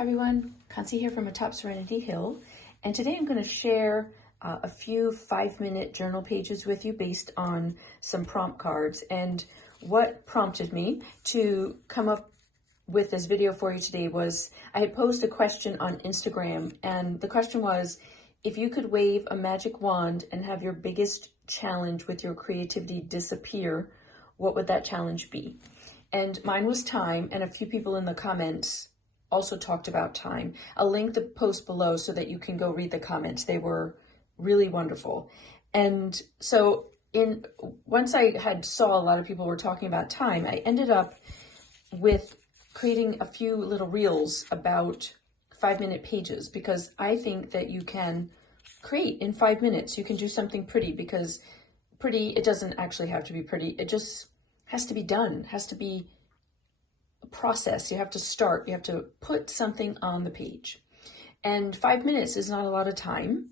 Hi everyone, Kansi here from Atop Serenity Hill, and today I'm going to share a few 5-minute journal pages with you based on some prompt cards. And what prompted me to come up with this video for you today was I had posed a question on Instagram, and the question was, if you could wave a magic wand and have your biggest challenge with your creativity disappear, what would that challenge be? And mine was time, and a few people in the comments also talked about time. I'll link the post below so that you can go read the comments. They were really wonderful. And so once I had saw a lot of people were talking about time, I ended up with creating a few little reels about 5-minute pages, because I think that you can create in 5 minutes. You can do something pretty, because pretty, it doesn't actually have to be pretty. It just has to be done, has to be process. You have to start, you have to put something on the page. And 5 minutes is not a lot of time.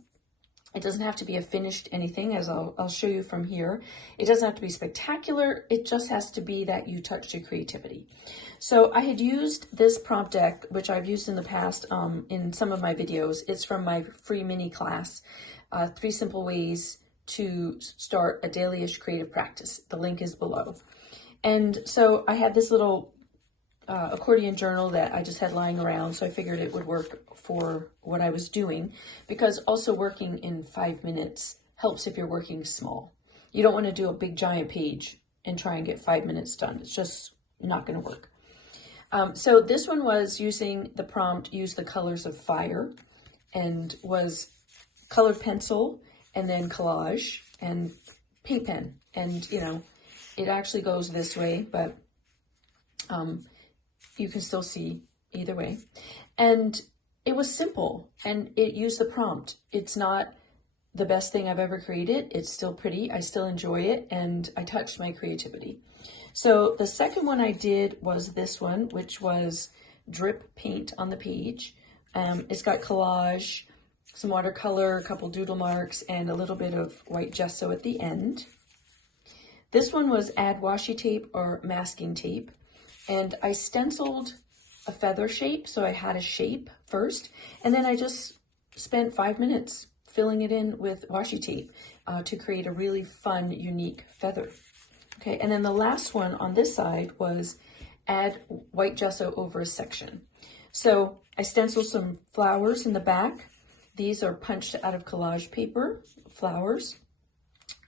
It doesn't have to be a finished anything, as I'll show you from here. It doesn't have to be spectacular. It just has to be that you touched your creativity. So I had used this prompt deck, which I've used in the past in some of my videos. It's from my free mini class, 3 Simple Ways to Start a Dailyish Creative Practice. The link is below. And so I had this little accordion journal that I just had lying around, so I figured it would work for what I was doing, because also working in 5 minutes helps if you're working small. You don't want to do a big giant page and try and get 5 minutes done. It's just not going to work. So this one was using the prompt, use the colors of fire, and was colored pencil and then collage and paint pen. And, you know, it actually goes this way, but you can still see either way. And it was simple, and it used the prompt. It's not the best thing I've ever created. It's still pretty. I still enjoy it, and I touched my creativity. So the second one I did was this one, which was drip paint on the page. It's got collage, some watercolor, a couple doodle marks, and a little bit of white gesso at the end. This one was add washi tape or masking tape. And I stenciled a feather shape, so I had a shape first, and then I just spent 5 minutes filling it in with washi tape to create a really fun, unique feather. Okay, and then the last one on this side was add white gesso over a section. So I stenciled some flowers in the back. These are punched out of collage paper, flowers.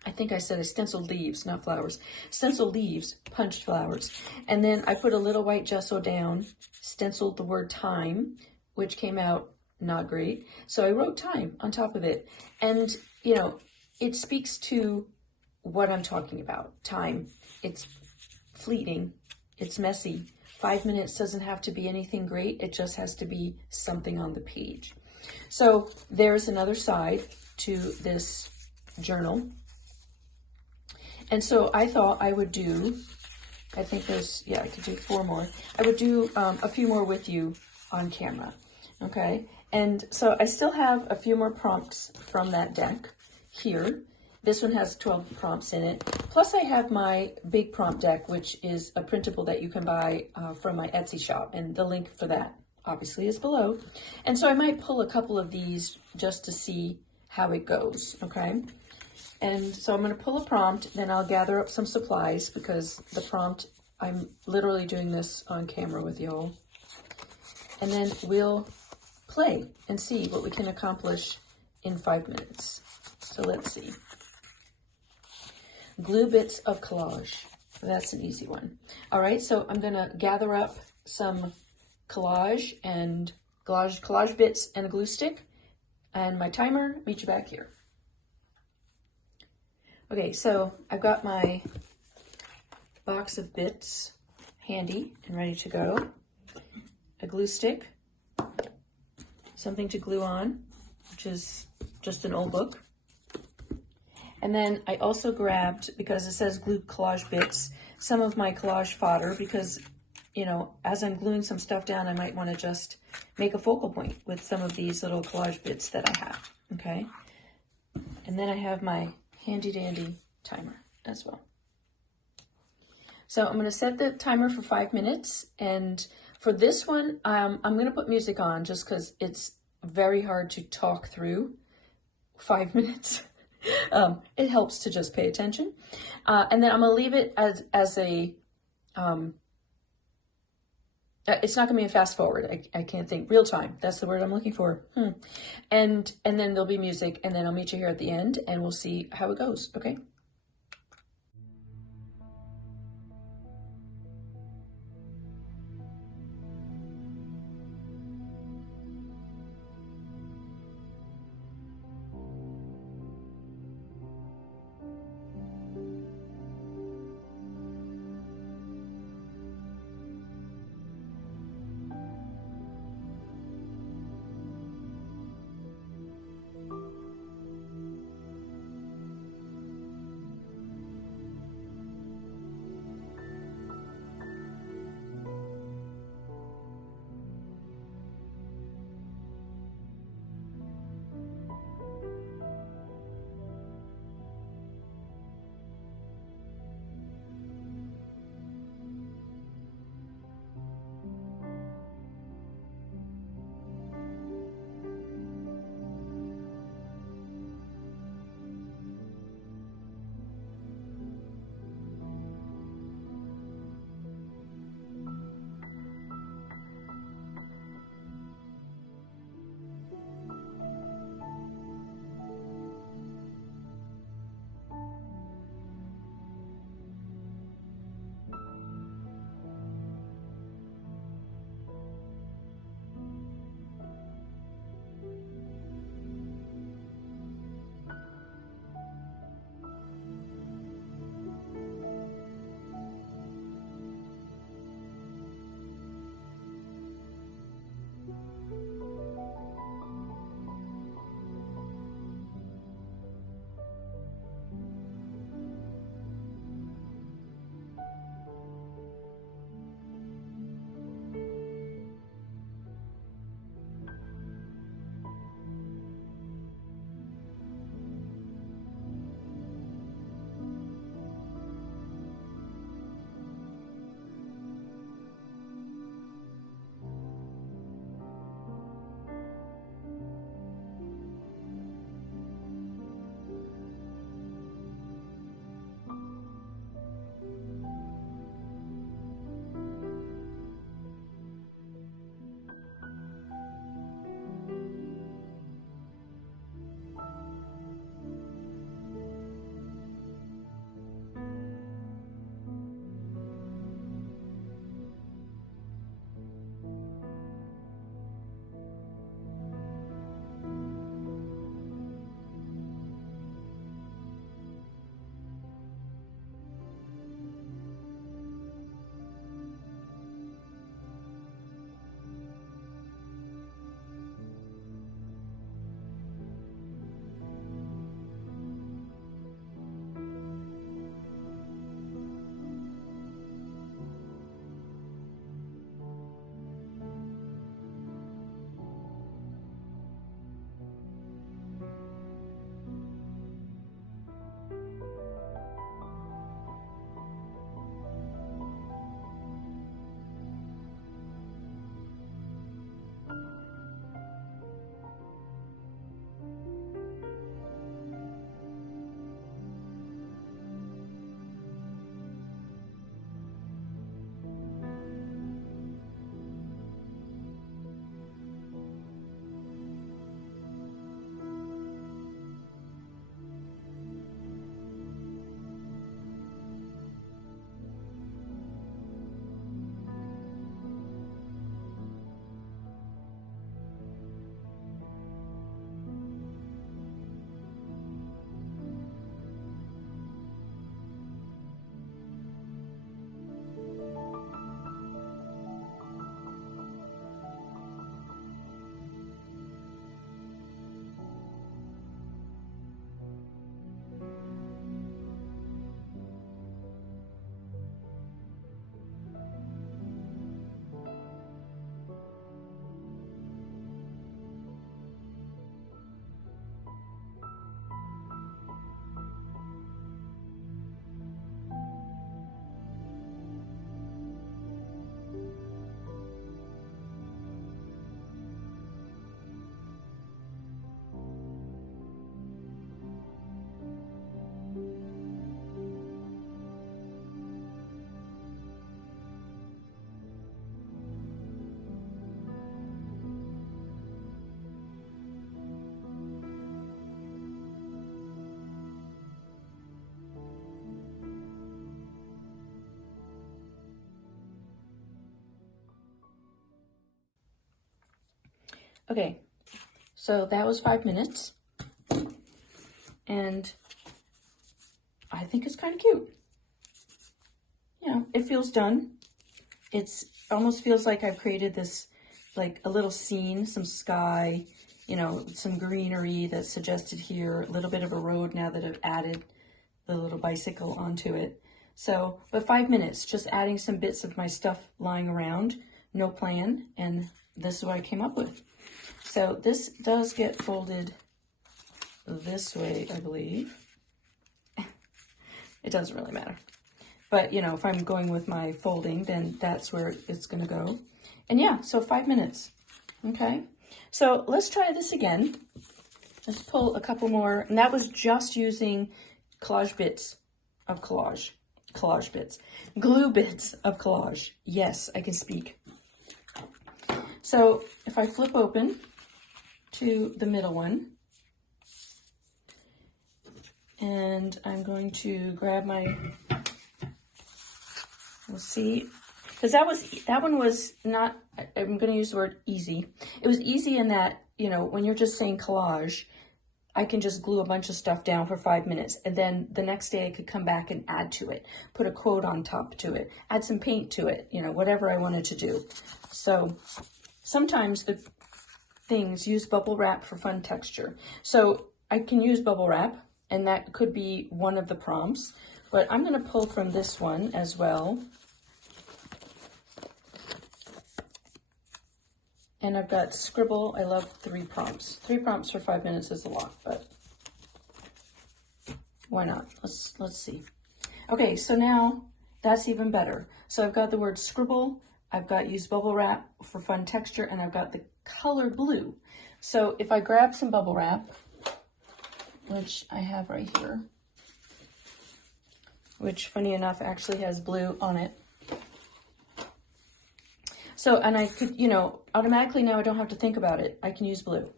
I think I said I stenciled leaves, not flowers. Stenciled leaves, punched flowers. And then I put a little white gesso down, stenciled the word time, which came out not great. So I wrote time on top of it. And, you know, it speaks to what I'm talking about. Time. It's fleeting. It's messy. 5 minutes doesn't have to be anything great. It just has to be something on the page. So there's another side to this journal. And so I thought I would do, I think there's, yeah, I could do 4 more. I would do a few more with you on camera, okay? And so I still have a few more prompts from that deck here. This one has 12 prompts in it. Plus I have my big prompt deck, which is a printable that you can buy from my Etsy shop. And the link for that obviously is below. And so I might pull a couple of these just to see how it goes, okay? And so I'm going to pull a prompt, then I'll gather up some supplies, because the prompt, I'm literally doing this on camera with y'all. And then we'll play and see what we can accomplish in 5 minutes. So let's see. Glue bits of collage. That's an easy one. All right, so I'm going to gather up some collage bits and a glue stick, and my timer. Meet you back here. Okay, so I've got my box of bits handy and ready to go. A glue stick, something to glue on, which is just an old book. And then I also grabbed, because it says glue collage bits, some of my collage fodder, because, you know, as I'm gluing some stuff down, I might want to just make a focal point with some of these little collage bits that I have, okay? And then I have my handy dandy timer as well. So I'm going to set the timer for 5 minutes. And for this one, I'm going to put music on just because it's very hard to talk through 5 minutes. It helps to just pay attention. And then I'm going to leave it as a, it's not going to be a fast forward. I can't think. Real time. That's the word I'm looking for. And then there'll be music, and then I'll meet you here at the end, and we'll see how it goes. Okay? Okay, so that was 5 minutes, and I think it's kind of cute. You know, it feels done. It's almost feels like I've created this, like a little scene, some sky, you know, some greenery that's suggested here, a little bit of a road now that I've added the little bicycle onto it. So, but 5 minutes, just adding some bits of my stuff lying around, no plan, and this is what I came up with. So this does get folded this way, I believe. It doesn't really matter. But, you know, if I'm going with my folding, then that's where it's going to go. And yeah, so 5 minutes. Okay. So let's try this again. Let's pull a couple more. And that was just using collage bits of collage. Collage bits. Glue bits of collage. Yes, I can speak. So if I flip open to the middle one, and I'm going to grab my, we'll see, because that one was not, I'm going to use the word easy. It was easy in that, you know, when you're just saying collage, I can just glue a bunch of stuff down for 5 minutes, and then the next day I could come back and add to it, put a quote on top to it, add some paint to it, you know, whatever I wanted to do. So sometimes the things use bubble wrap for fun texture. So I can use bubble wrap, and that could be one of the prompts, but I'm going to pull from this one as well. And I've got Scribble. I love 3 prompts. 3 prompts for 5 minutes is a lot, but why not? Let's see. Okay, so now that's even better. So I've got the word Scribble, I've got use bubble wrap for fun texture, and I've got the color blue. So if I grab some bubble wrap, which I have right here, which funny enough actually has blue on it. So, and I could, you know, automatically now I don't have to think about it. I can use blue,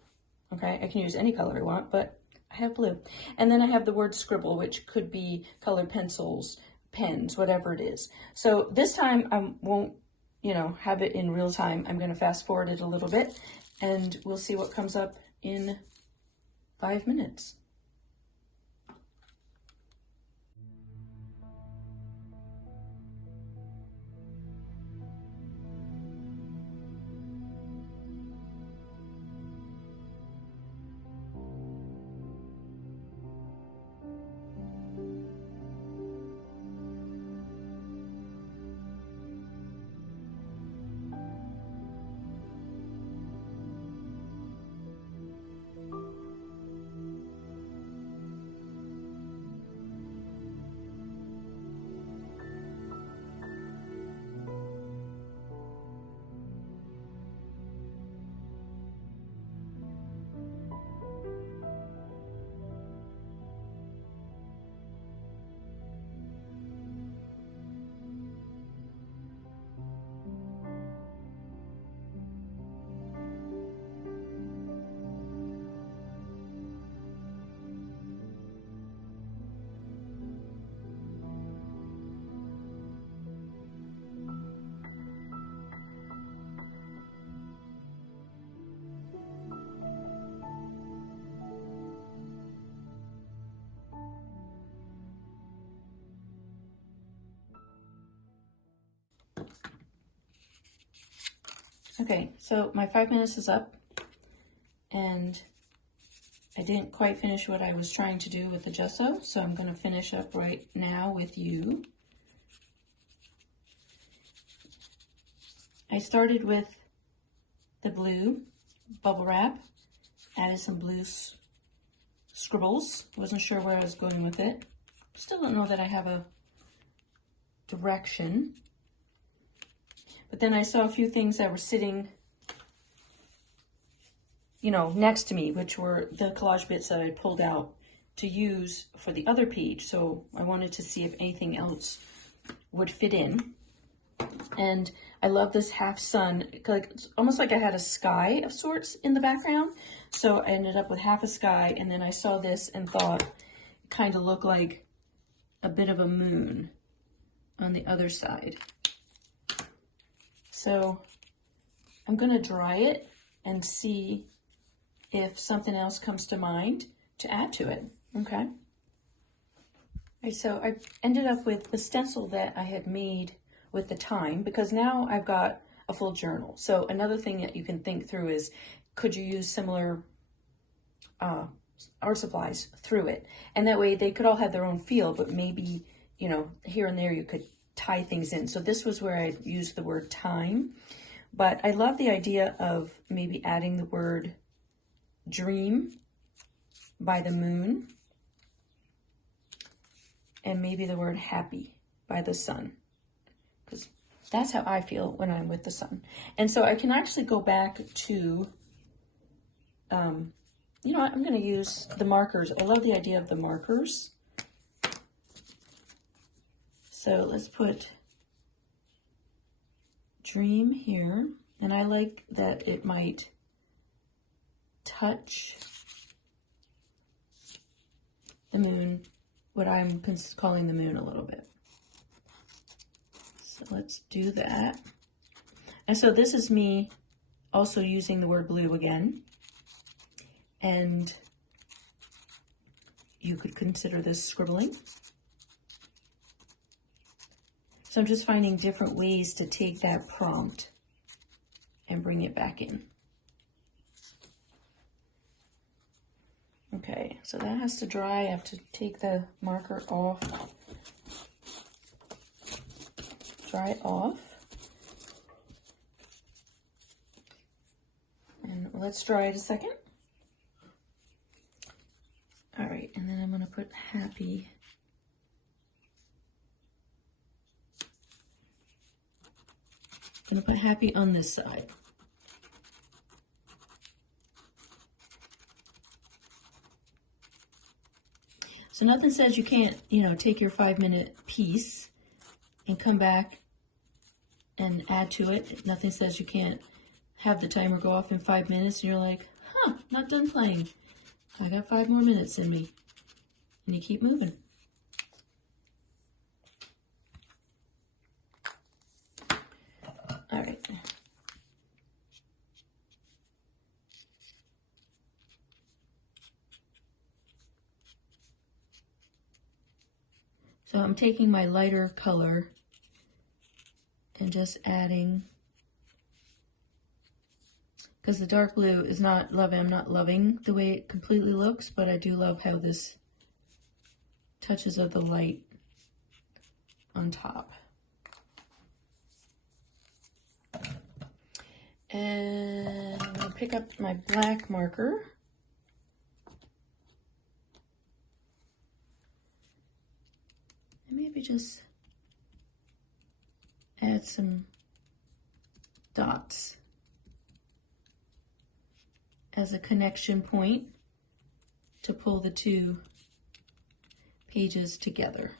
okay? I can use any color I want, but I have blue. And then I have the word Scribble, which could be colored pencils, pens, whatever it is. So this time I won't, you know, have it in real time. I'm going to fast forward it a little bit, and we'll see what comes up in 5 minutes. Okay, so my 5 minutes is up, and I didn't quite finish what I was trying to do with the gesso, so I'm going to finish up right now with you. I started with the blue bubble wrap, added some blue scribbles. Wasn't sure where I was going with it. Still don't know that I have a direction. But then I saw a few things that were sitting, you know, next to me, which were the collage bits that I pulled out to use for the other page. So I wanted to see if anything else would fit in. And I love this half sun, like it's almost like I had a sky of sorts in the background. So I ended up with half a sky, and then I saw this and thought it kind of looked like a bit of a moon on the other side. So I'm going to dry it and see if something else comes to mind to add to it, okay? Okay, so I ended up with the stencil that I had made with the time, because now I've got a full journal. So another thing that you can think through is, could you use similar art supplies through it? And that way they could all have their own feel, but maybe, you know, here and there you could tie things in. So this was where I used the word time, but I love the idea of maybe adding the word dream by the moon, and maybe the word happy by the sun, because that's how I feel when I'm with the sun. And so I can actually go back to, you know what, I'm going to use the markers. I love the idea of the markers. So let's put dream here, and I like that it might touch the moon, what I'm calling the moon, a little bit. So let's do that. And so this is me also using the word blue again. And you could consider this scribbling. So I'm just finding different ways to take that prompt and bring it back in. Okay, so that has to dry. I have to take the marker off, dry it off. And let's dry it a second. All right, and then I'm going to put happy. I'm going to put happy on this side. So nothing says you can't, you know, take your 5-minute piece and come back and add to it. Nothing says you can't have the timer go off in 5 minutes and you're like, huh, not done playing. I got 5 more minutes in me. And you keep moving. All right. So I'm taking my lighter color and just adding, because the dark blue is not loving, I'm not loving the way it completely looks, but I do love how this touches of the light on top. And I'm going to pick up my black marker. And maybe just add some dots as a connection point to pull the two pages together.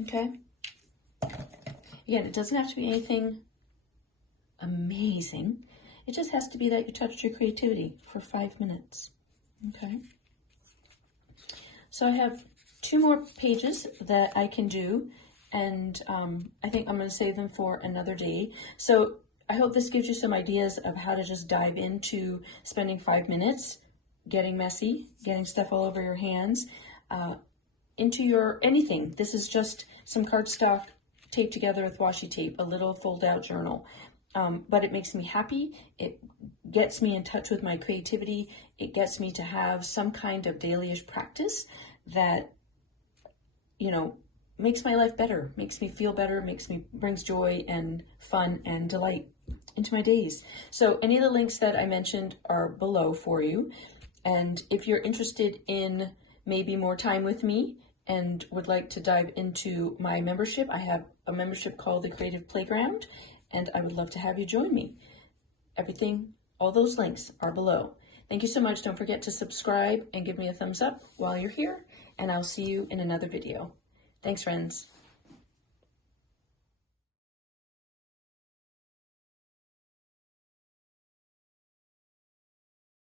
Okay. Again, it doesn't have to be anything amazing. It just has to be that you touched your creativity for 5 minutes. Okay. So I have 2 more pages that I can do, and I think I'm going to save them for another day. So I hope this gives you some ideas of how to just dive into spending 5 minutes, getting messy, getting stuff all over your hands, into your anything. This is just some cardstock taped together with washi tape, a little fold-out journal. But it makes me happy. It gets me in touch with my creativity. It gets me to have some kind of dailyish practice that, you know, makes my life better, makes me feel better, brings joy and fun and delight into my days. So any of the links that I mentioned are below for you. And if you're interested in maybe more time with me and would like to dive into my membership, I have a membership called the Creative Playground, and I would love to have you join me. Everything, all those links are below. Thank you so much. Don't forget to subscribe and give me a thumbs up while you're here, and I'll see you in another video. Thanks, friends.